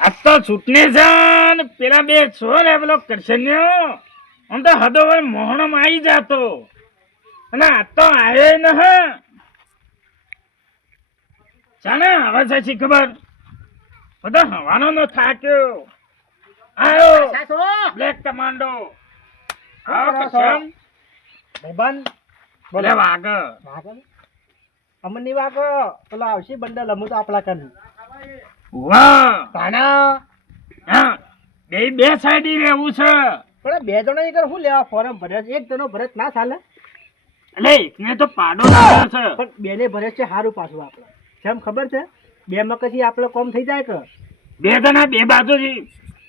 આ તો છૂટને છે ને પેલા બે છો ને પેલો કરશન્યો આમ તો હદો વર મોહણમાં આવી જાતો અને આ તો આવ્યો ન હ જાણે હવે છે શી ખબર બધો હવાનો નો થાક્યો આવ્યો બ્લેક કમાન્ડો આવો કરશન ભાઈબંધ બોલે વાગ અમની વાગ પેલો આવશે બંડલ અમુ તો આપણા કન વાહ તાના હા બે સાઈડ રહેવું છે પણ બે જણા ની કર શું લેવા ફોરમ ભર્યા છે એક જણો ભરત ના ચાલે એટલે એકને તો પાડો લાગ્યો છે પણ બેને ભરે છે સારું પાછું આપણે કેમ ખબર છે બે માં કશી આપણે કોમ થઈ જાય કે બે જણા બે બાજુથી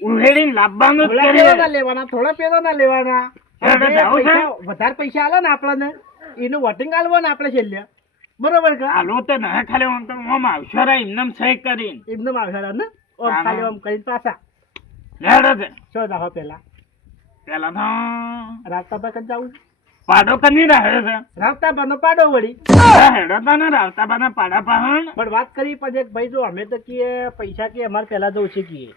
ઉહેડીને લાવવાનું જ થોડા કરીએ. પેલો ના લેવાના થોડા પેલો ના લેવાના હા, તો બે જાવું છે? પૈસા વધારે પૈસા આલે ને આપણને એનું વોટિંગ આલવાનું આપણે છેલ્લે બરોબર કે આલો તો ના ખાલી આમ તો આમ આવશે રે એમનેમ સહી કરીને એમને આવશે ને ઓમ હા. ખાલી ઓમ કરીને પાછા લેડો છે શું જાહો પેલા પેલા તો રાસ્તા પર કદ જાવું પાડો કની રહે છે રાસ્તા પરનો પાડો વળી હેડો તો ને રાવતા બાના પાડા પાહણ પણ વાત કરી પછી એક ભાઈ જો અમે તો કીએ પૈસા કે અમારે પેલા જવું છે કીએ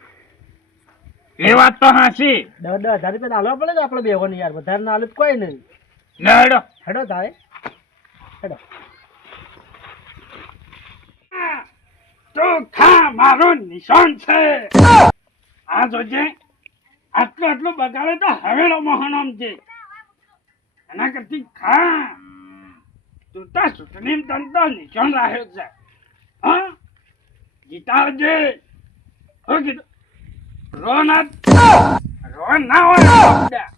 એ વાત તો હાચી 10,000 રૂપિયા આલવા પડે કે આપણે બેહોને યાર વધારે ના આલે તો કોઈ નહીં લેડો હેડો તારે હેડો તો ખા મારું નિશાન છે આ જોજે આટલું આટલું બગાડે તો હવેલો મોહનમ છે એના કરતી ખા તું તો ચૂંટણી તંત્ર નિશાન રાખ્યો છે હા જીતાડજે હો કીધું રો ના હોય બુડા.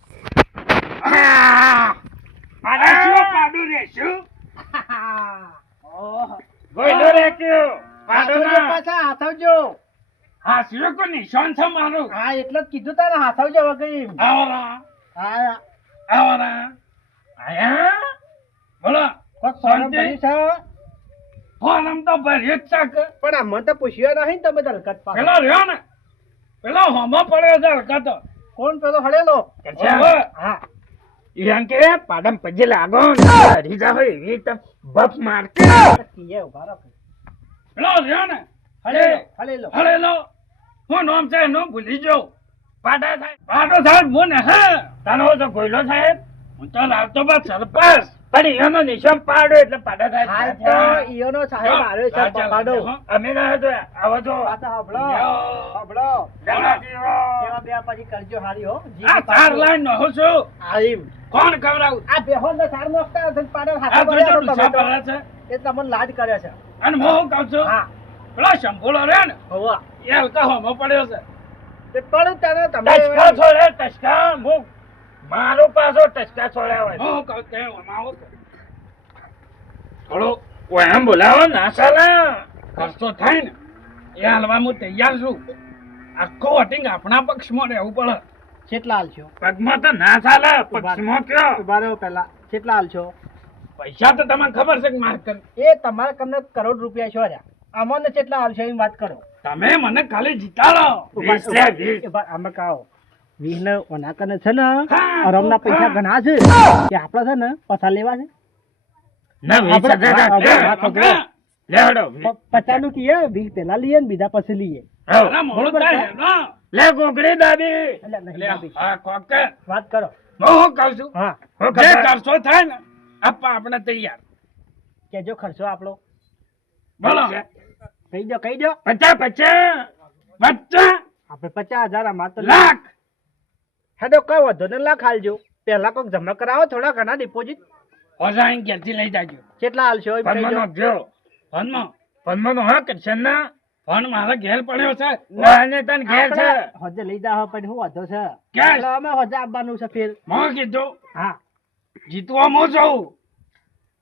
મારા શું પાડું રહેશું ઓહો ગોયલો રેક્યો પાડો ના પાછા હાથવજો હા સિયો કો નિશાન છે મારું હા એટલે જ કીધું તારે હાથવજો વગર આવરા હા આવરા આયા બોલો કોક ફોરમ શાંતિ? ભર્યું છે ફોરમ તો ભર્યો જ છે કે પણ આ મને તો પૂછ્યો નહીં તમે દલકત પાસે પેલો રહ્યો ને પેલો હોમો પડ્યો છે હલકાતો કોણ પેલો હળેલો ઓહો. હા એમ કે પાડમ પજે લાગો હરી જાવ એવી તો બફ મારકે કીએ ઉભા રાખો પેલો રહ્યો ને હળેલો હળેલો હું નામ છે એનું ભૂલી જાઉં પાડો સાહેબ હું ને હા તારો તો ગોયલો સાહેબ હું તો લાવતો બસ સરપંચ પણ એનો નિશાન પાડો એટલે પાડા હાલ સાહેબ તો ઈયોનો સાહેબ આવ્યો છે પપાડો અમે ના તો આવો તો પાછા હબળો હબળો જલ્દી સેવા બે પછી કરજો હારી હો આ ચાર લાઈન નો હું છું આઈમ કોણ ખવડાવું આ બેહોન ને સાર નોખતા હશે પાડો આ હાથે જોજો પડ્યા ડૂસા તો પડે છે એ તમને લાજ કરે છે અને હું કહું છું હા પેલો શંભુલો રે ને હોવા એ હલકા હોમો પડ્યો છે તે પણ તને તમે ટચકા છોડે ટચકા હું મારો પાછો ટચકા છોડ્યા હોય હું કહું તે આવો થોડો એમ બોલાવો ના ચાલે ખર્ચો થાય ને એ હાલવા હું તૈયાર છું આખો વોટિંગ આપણા પક્ષમાં રહેવું પડે કેટલા હાલ છો પગમાં તો ના ચાલે પક્ષમાં કયો ઉભા રહો પેલા કેટલા હાલ છો પૈસા તો તમને ખબર છે કે માર કર એ તમારા કને કરોડ રૂપિયા છો રહ્યા અમને કેટલા હાલ છે એની વાત કરો તમે મને ખાલી જીતાડો વીસ લે વીસ. અમે કહો વીસ ને ઓના કને છે ને હા, અરમના પૈસા હા. ઘણા છે કે આપડે છે ને પૈસા લેવા છે ના વીસ આપણે- હજાર આપણે- લે, આપણે- લે, લેવડો. 50 નું કીએ 20 પેલા લઈએ ને બીજા પછી લઈએ હાવ. મોડું થાય ને. લે ગોગડી દાદી એટલે નહીં લે, દાદી. હા, કોકે. વાત કરો હું કહું છું હા જે ખર્ચો થાય ને આપવા આપણે તૈયાર કેજો ખર્ચો આપણો બોલો કહી દો 50 આપણે 50,000 અમાર તો લાખ હેડો કઈ વધો ને લાખ હાલજો પેલા કોઈક જમા કરાવો થોડા ઘણા ડિપોઝિટ ઓઝાઈ ઘેરથી લઈ જાજો કેટલા હાલશો એમ ફોનમાં કહેજો. નાખજો ફોનમાં હા કરશન ના ફોન મારા ઘેર પડ્યો છે વાને તને ઘેર છે આપણે હોજે લઈ જાવ પણ શું વાંધો છે ક્યાં? એટલે અમે હોજે આવવાનું છે ફેર મેં કીધું હા જીતવા હું જાઉં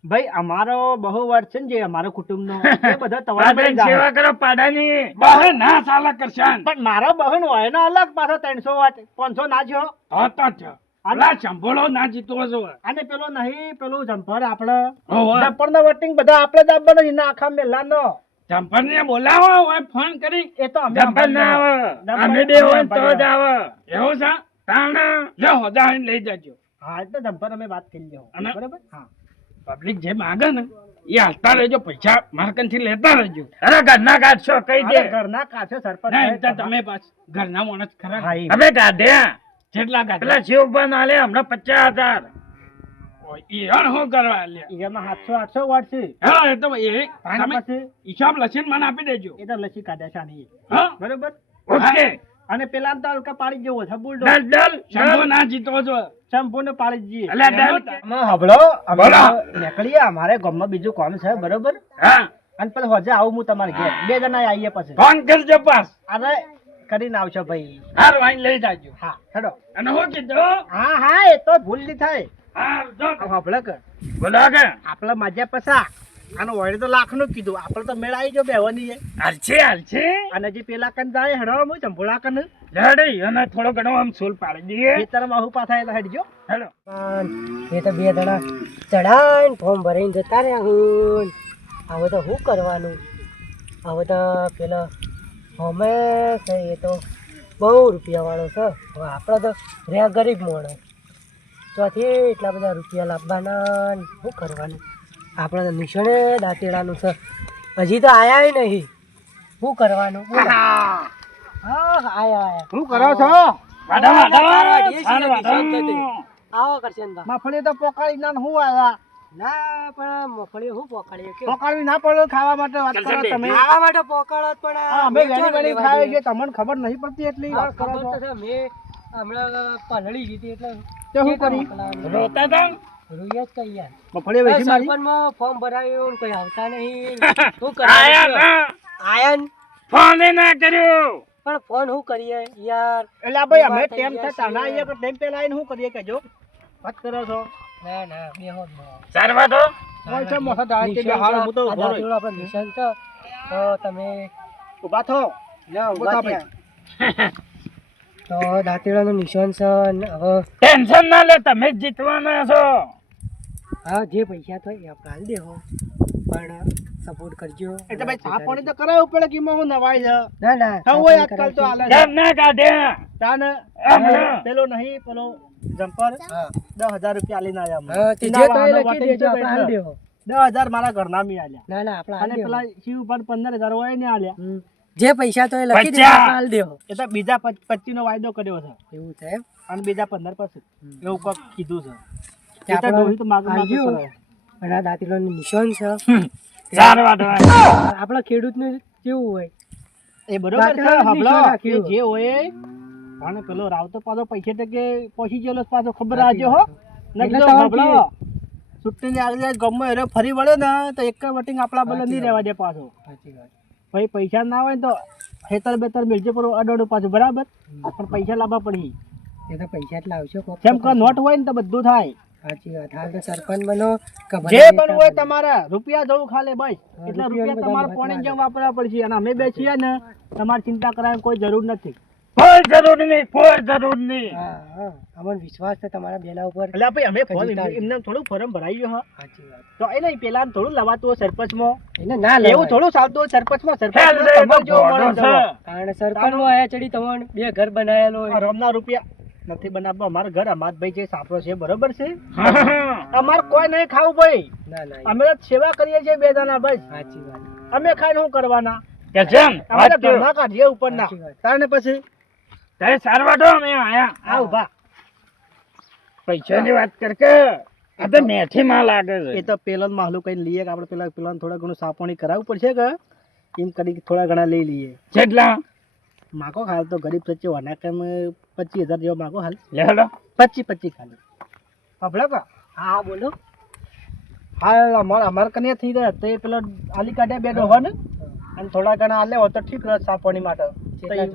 ભાઈ અમારો બહુ વર્ષ છે ને જે અમારો કુટુંબનો એ બધો તમારા પાડાની પર સેવા જાઓ. કરો પાડાની બહાર ના ચાલે કરશન પણ મારો બહન હોય ને અલગ પાછો 300 વાટ 500 ના છો તો છે પેલા સંભોળો ના જીતવો છો અને પેલો નહીં પેલું જમ્પર આપણે ઓહો. જમ્પર નો વોટિંગ બધા આપણે જ આપવાનો એના આખા મેલાનો જમ્પર ને બોલાવો હોય ફોન કરી એ તો અમે જમ્પર ના આવે જમ્પર અમે બે હોય તો જ જમ્પર. આવે એવું છે તાણ લે હોજા લઈ જજો હા એટલે જમ્પર અમે વાત કરી લ્યો અને? બરાબર હા પબ્લિક જે માંગે ને એ હાલતા રહેજો પૈસા મારા કનથી લેતા રહેજો અરે ઘરના કાઢશો કહી દે અરે ઘરના કાઢશો સરપંચ ના સાહેબ, એમ તો તમે પાછ ઘરના માણસ ખરા હા, એ. તમે કાઢ્યા જેટલા કાઢ્યા પેલા શિવભાઈ ના લે હમણાં 50,000 ઈ હણ શું કરવા લે એમાં 700-800 વોટ છે. હા એ તો એ આના તમે પછી હિસાબ લખીને મને આપી દેજો એ તો લસી કાઢ્યા છે આની. હા બરોબર. ઓકે અને પેલા તો હલકા પાડી જ જેવો છે બુલડો ડલ ડલ શંભુ ના જીતો છો સંપૂર્ણ પાડી જ જઈએ. અલ્યા ડલ આમાં હબળો બોલો. નીકળીએ અમારે ગામમાં બીજું કામ છે બરોબર. હા અને પછી હોજે આવું હું તમારે ઘેર 2 જણા આવીએ પછી. ફોન કરજો પાસ અરે કરીને આવશો ભાઈ. હાર વાઈન લઈ જાજો હા હેડો. અને હું કીધું હા હા એ તો ભૂલ નહીં થાય. હાર જો હબળો કે બોલો કે આપણે મજા પસા આનો વળી તો લાખનું કીધું આપણે તો મેળ આવી ગયો બેવાની છે. હાલશે અને જે પેલા કન જાય હેડો હું ચંપુડા કન લડી અને થોડો ઘણો આમ સોલ પાડી દઈએ ખેતરમાં હું પાછા એટલે હેડજો. હેલો એ તો 2 જણા ચડાઈને ફોર્મ ભરાઈને જતા રહ્યા હું હવે તો શું કરવાનું હવે તો પેલા અમે છે એ તો બહુ રૂપિયાવાળો છે હવે આપણે તો રહ્યા ગરીબ માણસ ચોથી એટલા બધા રૂપિયા લાવવાના ને શું કરવાનું આપણે તો નિશાળે દાંતેડાનું છે હજી તો આયા નહીં શું કરવાનું બોલો. હા આયા શું કરો છો? વાડા વાડા હાર વાડા. વાડા આવો કરશનભાઈ મફળી તો પોકાળી ના હું આવ્યા. ના પણ મફળી શું પોકાડીએ કે પોકાળવી ના પડે ખાવા માટે વાત કરો તમે. ખાવા માટે પોકાળો જ પણ હા, અમે વેણી વેણી ખાઈએ છીએ તમને ખબર નહીં પડતી એટલી હા, વાત કરો ખબર તો છો. છે મેં હમણાં પલળી ગઈ હતી એટલે તે શું કરી? રોતા તા રૂયા જ કઈ યાર મફળી વેચી મારી. સરપંચમાં ફોર્મ ભરાયું ને કોઈ આવતા નહીં શું આયા કરવાનું ના આયન ફોન ના કર્યો પણ ફોન શું કરીએ યાર એટલે આ ભાઈ અમે વાત થઈ ટેમ ગયા થતા ના છે. આવીએ કે ટેમ પેલા આવીને શું કરીએ કહેજો. વાત કરો છો. ના ના બેહો જ ના. સારવા તો કોઈ છે મોસા દાડે કે હાલ હું તો આ ઉભો રહી. દાદીનો આપણો નિશાન છે તો તમે ઊભા થો. લ્યો, ઊભા ઊભા ભાઈ. થયા. તો દાંતીડાનું નિશાન છે ને હવે ટેન્શન ના લે તમે જ જીતવાના છો હા જે પૈસા થાય એ આપણે હાલ દેવો પણ સપોર્ટ કરજો એટલે ભાઈ ચા પાણી તો કરાવવું પડે કે એમાં હું નવાઈ છે. ના ના હા, હોય આજકાલ તો હાલે છે. કેમ ના કાઢ્યા તાને હમણાં. પેલો નહીં પેલો જમ્પર હા 10,000 રૂપિયા આલીને આયા અમને. હા તે એના જે તો એ વાહનો લખી દેજો આપણે હાલ વાટેલ દેવો 10,000 મારા ઘરના મી આલ્યા. ના ના આપણે હાલ અને દેવો પેલા શિવ પર 15,000 હોય ને આલ્યા. જે પૈસા તો એ લખી દેજો પૈસા. આપણે હાલ દેવો એ તો બીજા 25 નો વાયદો કર્યો છે એવું છે એમ અને બીજા 15 પછી એવું કોક કીધું છે. કે એ તો આપણે ડોહી તો માગું માગું હાલજો. કરે. અને આ દાંતીડાનું નિશાન છે સારવા તો આપણા ખેડૂતનું કેવું હોય એ બરોબર છે રાત્રે હબળો. નિશાળ એ રાખ્યું. જે હોય અને પેલો રાવતો પાછો પૈસે ટકે પહોંચી ગયેલો છે પાછો ખબર રાખજો હો. એટલે નકર તમારે હબળો કેવું? છૂટીને આગળ ગમે એરો ફરી વળે ને તો એક વટિંગ આપણા બોલે નહીં રહેવા દે પાછો. સાચી વાત ભાઈ પૈસા ના હોય ને તો ખેતર બેતર મિલજે પર અડોડું પાછું બરાબર પણ પૈસા લાવવા પડી. એ તો પૈસા જ લાવશો કોક જેમ તો કે નોટ હોય ને તો બધું થાય. સાચી વાત હાલ તો સરપંચ બનો કે ભલે જે નેતા પણ હોય બનો. તમારે રૂપિયા જવું ખાલે બસ હા, એટલા રૂપિયાનું રૂપિયા તમારે બધા પોણી મહત્વ જેમ વાપરવા પડશે અને અમે બે છીએ ને તમારે ચિંતા કરાવવાની કોઈ જરૂર નથી. કોઈ જરૂર નહીં કોઈ જરૂર નહીં હા હા અમને વિશ્વાસ છે તમારા બેના ઉપર એટલે ભાઈ અમે ફોન કદી તાળી. એમને થોડું ફોરમ ભરાઈ ગયો હા સાચી વાત તો એ નહીં પેલા થોડું લવાતું હોય સરપંચમાં એને ના એવું લેવાય. થોડું ચાલતું હોય સરપંચમાં ખેલ સરપંચમાં રે તો તમારે જેવો ઘોડો માણસ છે. જવો. કારણ સરપંચમાં આયા ચડી તમને 2 ઘર બનાયેલો આ હોય રમના રૂપિયા નથી બનાવવા અમારા ઘર અમારભાઈ જે સાપરો છે બરોબર છે હા, હા. અમારે કોઈ નહીં ખાવું ભાઈ ના ના અમે તો સેવા કરીએ છીએ બે જણા બસ સાચી વાત અમે ખાઈને શું કરવાના કે જેમ અમે વાત તો કરો. ઘરના કાઢીએ ઉપરના સાચી વાત. તારને પછી તારે સારવા તો અમે આયા આ ઉભા પૈસાની વાત કર કે આ તો મેથી માં લાગે એ છે તો પેલો માહલું કઈ લઈએ કે આપણે પેલા થોડા ઘણું સાપોણી કરાવવું પડશે કે એમ કરી થોડા ઘણા લઈ લઈએ. જેટલા માગો હાલ તો ગરીબ સચ્ચે વાના કેમ 25,000 જેવો માગો હાલ લે હેલો 25 ખાલી હબળો કા હા બોલો હાલ અમાર કને થઈ રહ્યા તો એ પેલો આલી કાઢ્યા બે ડોહો ને અને થોડા ઘણા આલે હોય તો ઠીક રહે સાપોણી માટે તો કેટલા એ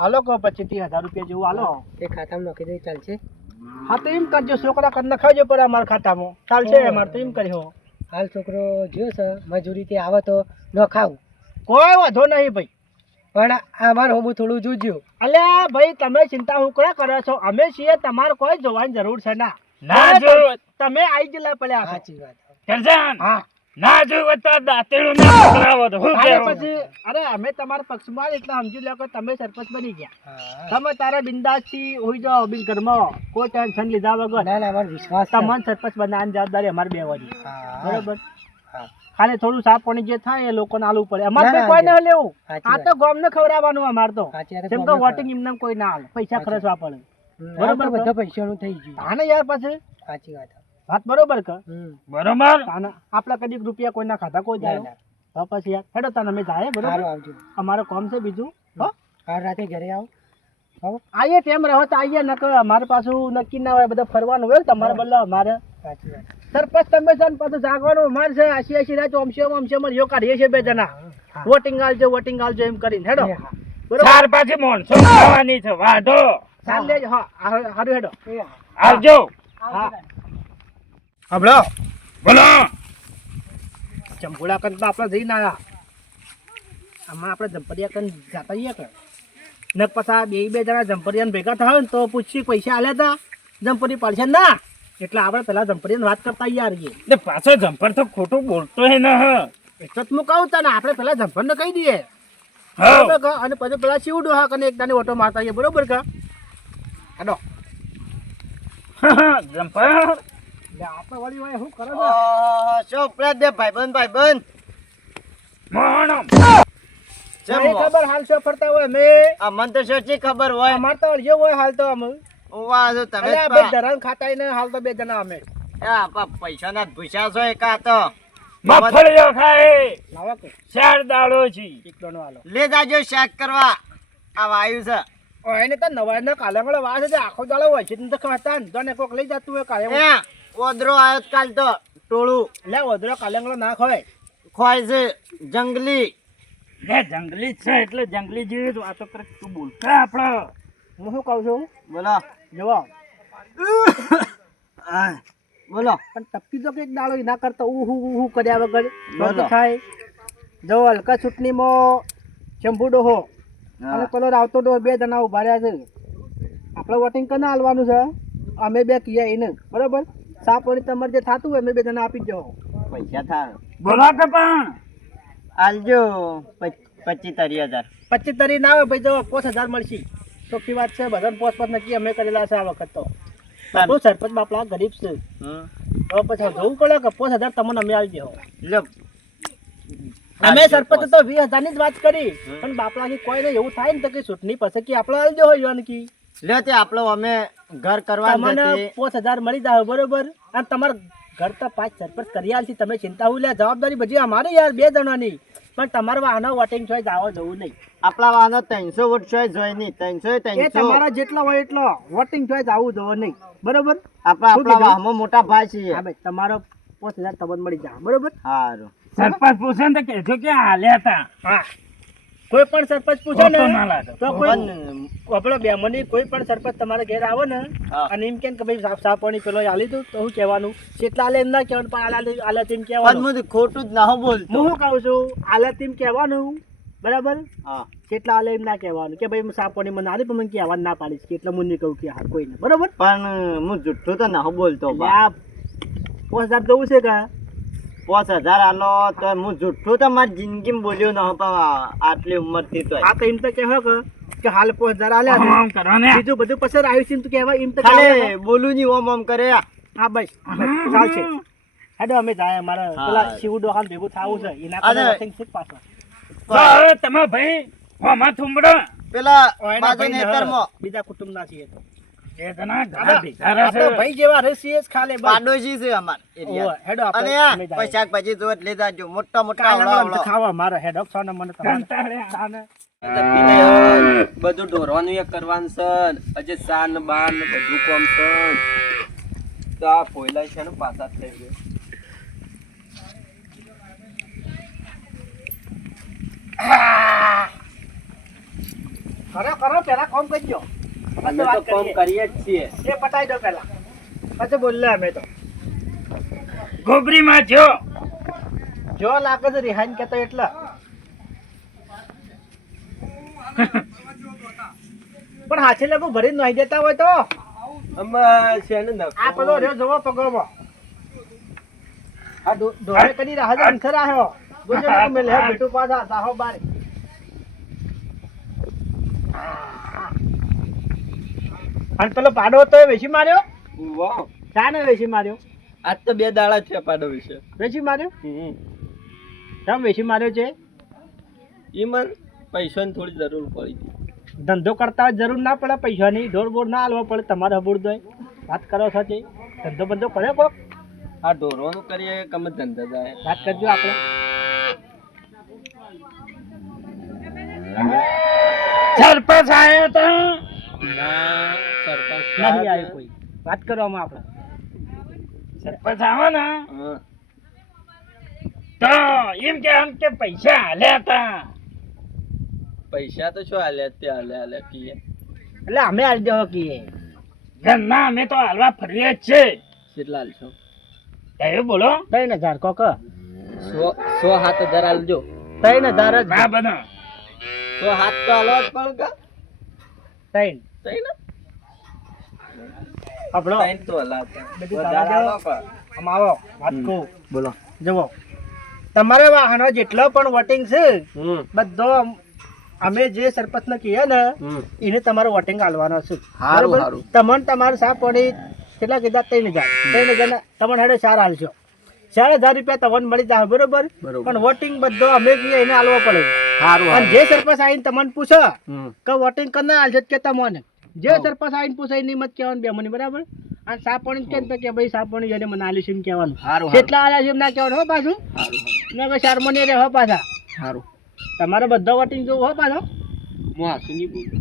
હાલો કહો 25,000 રૂપિયા જેવું હાલો. એ ખાતામાં નાખી દે ચાલશે હા તો એમ કરજો છોકરા કદ નખાવજો પર અમારા ખાતામાં ચાલશે અમારે તો એમ કર્યો હાલ છોકરો જોયો છે મજૂરી તે આવે તો ન ખાવું કોઈ વાંધો નહીં ભાઈ. પણ અમારે હું થોડું જોજો અલ્યા ભાઈ તમે ચિંતા હુકડા કરો છો અમે છીએ તમારે કોઈ જોવાની જરૂર છે ના ના જો તમે આઈ ગયેલા પડ્યા છો. સાચી વાત કરજાન હા ના જોયું તો દાંતેડું ના પકડાવો તો શું તારે કહેવું? પછી અરે અમે તમારા પક્ષમાં એટલે સમજી લો કે તમે સરપંચ બની ગયા હા તમે તારા બિંદાસથી હોઈ જાઓ બિન ઘરમાં કોઈ ટેન્શન લીધા વગર ના ના અમારો વિશ્વાસ છે. તમને સરપંચ બનાવવાની જવાબદારી અમારે બે વાળી હા બરોબર હા. ખાલી થોડું સાફ પાણી જે થાય એ લોકોને આલવું પડે અમારે ના, તો ના, કોઈ ના હાચી લેવું વાત. આ તો ગામને ખવડાવવાનું અમાર તો સાચી વાત, જેમ કે ગામને વોટિંગ એમને કોઈ ના હાલે પૈસા હાચી. ખર્ચવા પડે બરોબર બરોબર બધા પૈસાનું થઈ ગયું. તાને યાર પછી સાચી વાત. વાત બરોબર કે બરોબર તાને આપણા કદી રૂપિયા કોઈના ખાતા કોઈ ના, જાય ના. હા પછી યાર હેડો તાને અમે જાય સારું બરોબર આવજો. અમારે કામ છે બીજું હો કાલ રાતે ઘરે આવો. હો. આઈએ ટેમ રહો તો આઈએ નકર અમારે પાછું નક્કી ના હોય બધા ફરવાનું હોય ને તમારે બદલે અમારે સાચી વાત. સરપંચ તમે છે ને પાછું જાગવાનું અમારે છે 80 રાત ઓમશે મળ્યો કાઢીએ છે બે જણા હા. વોટિંગ આલજો એમ કરીને હેડો એ હા. બરોબર ચાર પાછી મોણસો ખાવાની છે વાઢો ચાલ લેજો હા હારું હેડો એ હા. આવજો હા હબળો બોલો ચંપુડા કન તો આપણે જઈને આયા આમાં આપણે જંપરિયા કન જાતા આવીએ કે ને પાછા બે જણા જંપરિયાને ભેગા થાય ને તો પૂછી પૈસા આલ્યા હતા જંપરી પડશે ના એટલે આપણે પેલા જંપરિયાને વાત કરતા યાર ને પાછો જમ્પર તો ખોટું બોલતો હે ને એટલે જ હું કહું તને આપણે પેલા જંપરને કહી દઈએ હા બરોબર કે અને પછી પેલા શિવડો હા કને એક દાની ઓટો મારતા આવીએ બરોબર કે હેડો જમ્પર એટલે આપણે વળી હોય શું કરે છે શું પેલા બે ભાઈબંધ મોહણો નહીં ખબર હાલ શું ફરતા હોય મેં મન તો શું ખબર હોય. અમાર તો અડ્યો હોય હાલ તો અમે વાહ જો તમે અલ્યા બે ધરાન ખાતા ને હાલ તો બે જણા અમે પૈસા ના ભૂસા છો એકા તો મફળીઓ ખાય લાવો કે ચાર દાડો છે એક દોનો હાલો લે જાજો શેક કરવા આ વાયુ છે. ઓ એને તો નવાઈ કાલે વાસ છે આખો દાડો હોય છે તો ખાતા ને તને કોક લઈ જતું હોય કાલે એ ઓદરો આવ્યો કાલ તો ટોળું લે ઓદરો કાલેંગળો ના ખોય ખોય છે જંગલી. લે જંગલી છે એટલે જંગલી જેવી જ વાતો કરે તું બોલતા આપડે હું શું કહું છું બોલો જોવો બોલો પણ ટપકી તો કઈક દાડો ના કરતો ઉહુ કર્યા વગર બોલો. બંધ થાય જો હલકા ચૂંટણીમાં શંભુ ડોહો અને પેલો રાવતો ડોહો બે જણા ઉભા રહ્યા છે આપણે વોટિંગ કને હાલવાનું છે અમે બે કીએ એને બરોબર સાપોણી તમારે જે થતું હોય અમે બે જણા આપી જ જાઓ પૈસા થાય બોલો કે પણ આલજો 25-30,000. 25 તરી ના આવે ભાઈ જો 5000 મળશે ચોખ્ખી વાત છે બધા પોસ નક્કી અમે કરેલા છે આ વખત તો આપણું સરપંચ બાપલા ગરીબ છે હવે પછી જોવું પડે કે 5000 તમને અમે આવી દેવો લો અમે સરપંચ તો 20000 ની જ વાત કરી પણ બાપલા કે કોઈ નહીં એવું થાય ને તો કે ચૂંટણી પછી કે આપણે આવી દેવો યોન કી લ્યો તે આપણો અમે ઘર કરવાનું તમને છે 5000 મળી જાય બરોબર અને તમારે ઘર તો 5 સરપંચ કરી આલશી તમે ચિંતા હું લે જવાબદારી બધી અમારી યાર બે જણાની પણ તમારે વાહનો વોટિંગ છો જાવ જવું નહીં આપણા વાહનો 300 વોટ છે જોઈ નહીં 300 એ તમારા જેટલો હોય એટલો વોટિંગ છો જવું જવું નહીં બરોબર આપણા શું કીધું? વાહમાં મોટા ભાઈ છીએ. હા ભાઈ તમારો 5000 તમને મળી જાય બરોબર સારું સરપંચ પૂછે ને તો કહેજો કે હાલ્યા હતા હા કોઈ પણ સરપંચ પૂછે ને ખોટું ના લાગે. તો કોઈ પણ આપણો બેમની કોઈ પણ સરપંચ તમારા ઘેર આવે ને હા. અને એમ કે ભાઈ સાફ પાણી પેલો આલી દઉં તો શું કહેવાનું કેટલા આલે એમ ના કહેવાનું પણ આલે તેમ પણ કહેવાનું હું ખોટું જ ના બોલતો. હું શું કહું છું આલે તેમ કહેવાનું બરાબર હા કેટલા આલે એમ ના કહેવાનું કે ભાઈ સાફ પાણી મને આલી પણ મને કહેવાનું ના પાડીશ કે એટલે હું નહીં કહું કે હા કોઈને બરોબર પણ હું જુઠ્ઠું તો ના બોલતો એટલે આ 5000 જવું છે કે 5000 આલો તો હું જુઠ્ઠું તો મારી જિંદગીમાં બોલ્યો ન આટલી ઉંમરથી તો આ તો એમ તો કહેવો કે હાલ 5000 આલ્યા છે. આમ કરો ને બીજું બધું પછી આવ્યું છે એમ તો કહેવાય એમ તો ખાલી કહેવાય. બોલું નહીં ઓમ કરે હા બસ ચાલશે હેડો અમે જાય મારે હા. પેલા શિવ ડોહાન ભેગું થાવું છે એના અરે. કારણે વોટિંગ છે પાછો તો હવે તમે ભાઈ હોમાં થુંબડો પેલા એના બાજુ ભાઈ ને નેતરમાં બીજા કુટુંબ ના છીએ તો એ જણા ઘણા દાદા, ભેગા આ તો રહેશે. ભાઈ જેવા રસીએ જ ખાલે બસ. પાડોશી છે અમાર ઓવે, એરિયા. હેડો આપણે અને અમે જાય. કોઈ શાકભાજી જોવે તો લઈ જાજો મોટા મોટા કાલે આવડા આમ તો આવડા. ખાવા મારે હેડો સોને મને તમારે. કંટાળ્યા. તાને. બધું ઢોરવાનું એ કરવાનું છે હજી સાન બાન બધું કોમ છે તો આ પોયલા છે ને પાછા થઈ ગયો કરો કરો પેલા કોમ કરજો અમે તો કોમ કરીએ જ છીએ એ પટાઈ દો પેલા પછી બોલે અમે તો ગોબરીમાં જો જો લાગે છે રિહાઈન કેતો એટલે પણ હાથે લોકો ભરી નાઈ દેતા હોય તો આમાં છે ને આ પેલો રહ્યો જોવો પગોમાં આ દોરે કરી રાહ જ અંતર આવ્યો ગોજે લોકો મેલે હે બેટુ પાછા સાહો બારે અને પેલો પાડો તો વેચી માર્યો વાહ ચાને વેચી માર્યો આજ તો 2 દાડા છે પાડો વિશે. વેચી માર્યો કેમ વેચી માર્યો છે? ઈ મન પૈસાની થોડી જરૂર પડી. ધંધો કરતા હોય જરૂર ના પડે પૈસાની, ઢોર બોર ના હાલવા પડે તમારે હબુર દોય. વાત કરો છો તે ધંધો બંધો કર્યો કોક? આ ઢોરવાનું કરીએ કે અમે ધંધા જાય. વાત કરજો આપણે. સરપંચ આયા તા ના સરપંચ નહીં આવ્યો કોઈ. વાત કરવામાં આપણે સરપંચ આવે ને હા. તો એમ કે પૈસા હાલ્યા તા. પૈસા તો શું હાલ્યા તે હાલ્યા કીએ. એટલે અમે આવી જવા કીએ. ના અમે તો હાલવા ફરીએ જ છે. કેટલા હાલશો? કયું બોલો? 3,000 કોક. 100-7,000 હાલજો. 3,000 જ. ના બના 100-7 તો હાલવા જ પણ કા. 3 થઈ ને? આપણો 3 તો હલાવતા. બધું વધારે દાદા હાલો પણ. આમ આવો વાત કહું. બોલો. જુઓ તમારે વાહનો જેટલો પણ વોટિંગ છે બધો અમે જે સરપંચ ને કહીએ ને એને તમારું વોટિંગ આલવાનો છે. હારું, બરોબર? હારું. તમને તમારે સાપ પડી કેટલા કીધા 3,000 તમને હેડે 4 હાલશો. 4,000 રૂપિયા તમને મળી જાય બરોબર. બરોબર. પણ વોટિંગ બધો અમે કહીએ એને આલવો પડે. હારું, અને જે સરપંચ આવીને તમને પૂછે હમ. કે વોટિંગ કરના હાલશે કે તમને જે સરપંચ આવીને પૂછે એની મત કહેવાનું બે મને બરાબર. અને સાપ પાણી કેમ કે ભાઈ સાપ પાણી એને મને આલીશ એમ કહેવાનું. હારું, કેટલા આલ્યા છે એમ ના કહેવાનું હો પાછું. હારું, ને કોઈ શારમની રે હો પાછા. હારું. તમારે બધા વોટિંગ જોવું હો પાછો. હું હાસુ નહીં બોલું.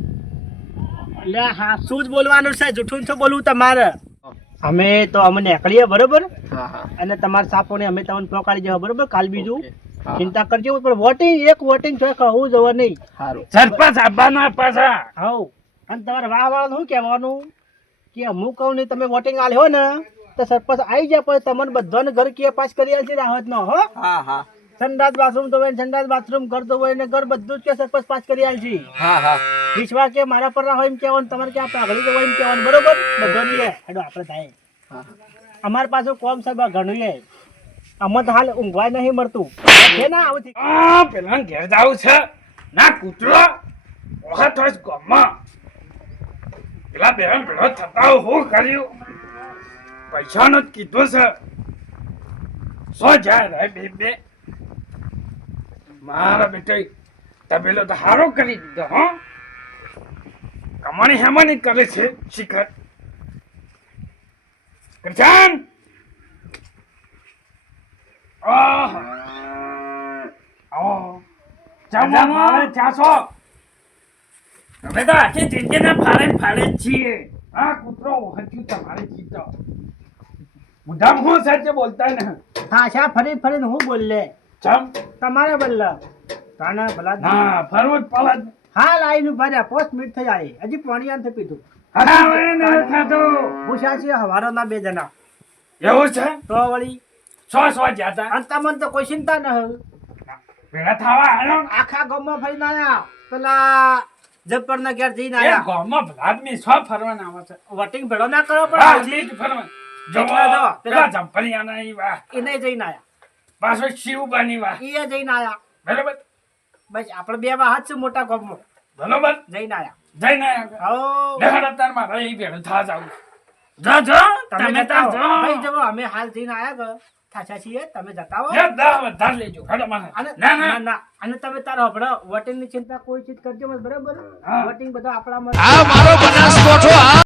એટલે હા શું જ બોલવાનું છે, જૂઠું શું બોલવું તમારે. અમે તો અમે નીકળીએ બરોબર. હા હા. અને તમારા સાપોને અમે તમને પહોંચાડી જવા બરોબર. કાલ બીજું હા. ચિંતા કરજો પણ વોટિંગ એક વોટિંગ છે કહું જવા નહીં. હારું. સરપંચ આવવાના પાછા. હવ અને તમારે વાહ વાળા શું કહેવાનું કે હું કહું નહીં તમે વોટિંગ આલ્યો ને તો સરપંચ આવી જાય પછી તમને બધાને ઘર કે પાસ કરી આલશે રાહતનો હો. હા હા. સંડાસ બાથરૂમ તો હોય સંડાસ બાથરૂમ ઘર તો હોય ને ઘર બધું જ કે સરપંચ પાસ કરી આલશે. હા હા. વિશ્વાસ કે મારા પર ના હોય એમ કહેવાનું, તમારે ક્યાં પાઘડી તો હોય એમ કહેવાનું બરોબર. બધાની હે હેડો આપણે થાય. હા. અમારી પાસે કોમ સાહેબ ઘણું હે. અમે તો હાલ ઊંઘવાય નહીં મળતું છે ને આવતી. આ પેલા ઘેર જાવું છે ના કૂતરો વખત હોય ગામમાં પેલા બેન પેલો થતા હું કર્યું પૈસાનો જ કીધું છે. સો જાય રે બે મારા બેટો તબેલો તો હારો કરી દીધો હો. કમાણી હેમાની કરે છે શિખર કરજાન. અમે તો આખી જિંદગીને ફાળે ફાળે જ છીએ. આ કૂતરો વહચ્યું તમારે જીતો મુદ્દામ હું સાચે બોલતા ને હા શા ફરી ફરીને હું બોલે ચમ તમારે બદલ તાના ભલા ના ફરવું જ પડે. હાલ આવીને ભર્યા 5 મિનિટ થઈ આવી હજી પાણી આન પીધું. હરાવે ને ખાધું પૂછ્યા છે હવારોના 2 જણા એવું છે. તો વળી 100 જતા અને તમને તો કોઈ ચિંતા ન હોય. ભેગા થવા આવ્યો આખા ગામમાં ફરીને આયા પેલા જબ્બરના ઘેર જઈને એ આયા. ગામમાં ભલા આદમી 100 ફરવાના આવે છે. વોટિંગ ભેળો ના કરો હા, પણ આટલી જ ફરવા. જેટલા જો, પેલા જંપલિયાના ઈ વાહ એને જઈને આયા. પાછો શિવબાની વાહ એ જઈને આયા. બરોબર બસ આપણે 2 વાહત છે મોટા ગામમાં બરોબર જઈને આયા. જઈને આવ્યા. હો દેખાડ અત્યારે મારે ઈ ભેળું થા જાવું. જો તમે તાર જો ભાઈ જવો અમે હાલ જઈને આયા કે થાચા છીએ તમે જતા હો. એ દા વધાર લેજો ખડો મને અને ના ના ના ના અને તમે તારો હબળો વોટિંગ ની ચિંતા કોઈ ચીજ કરજો મત બરાબર. હા. વોટિંગ બધો આપણા